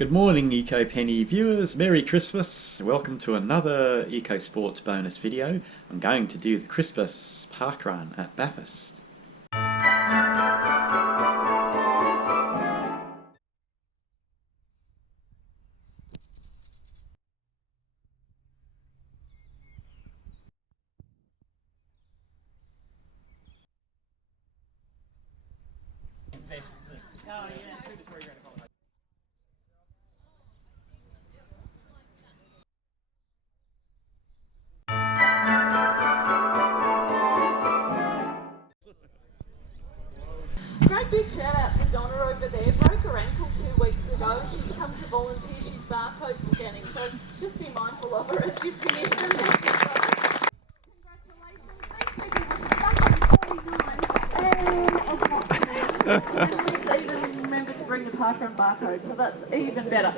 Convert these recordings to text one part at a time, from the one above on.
Good morning ecopenny viewers, Merry Christmas. Welcome to another Eco Sports bonus video. I'm going to do the Christmas parkrun at Bathurst. Great big shout out to Donna over there. Broke her ankle 2 weeks ago. She's come to volunteer. She's barcode scanning, so just be mindful of her as you finish. Congratulations. And please even remember to bring the parkrun barcode, so that's even better.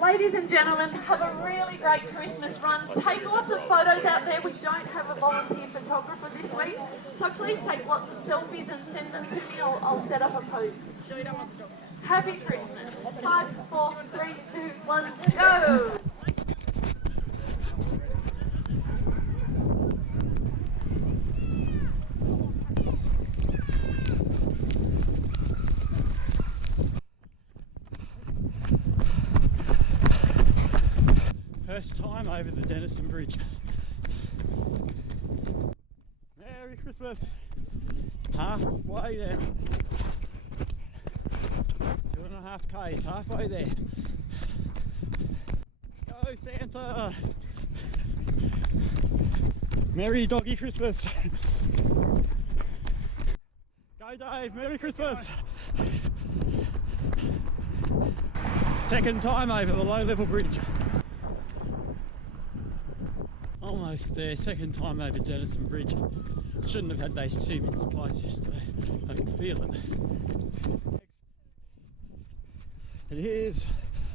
Ladies and gentlemen, have a really great Christmas run. Take lots of photos out there. We don't have a volunteer photographer this week, so please take lots of selfies and send them to me. I'll set up a pose. Happy Christmas. 5, 4, 3, 2, 1, go! First time over the Condenser Bridge. Merry Christmas! Halfway there. 2.5 k's, halfway there. Go Santa! Merry Doggy Christmas! Go Dave, Merry Christmas! Second time over the low level bridge. Almost there, second time over Condenser Bridge. Shouldn't have had those 2 minutes supplies yesterday. I can feel it. And here's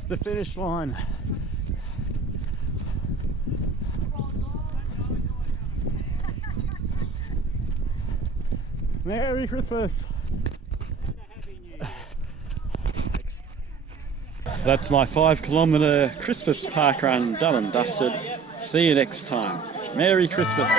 the finish line. Merry Christmas! So that's my 5-kilometre Christmas parkrun done and dusted. See you next time. Merry Christmas!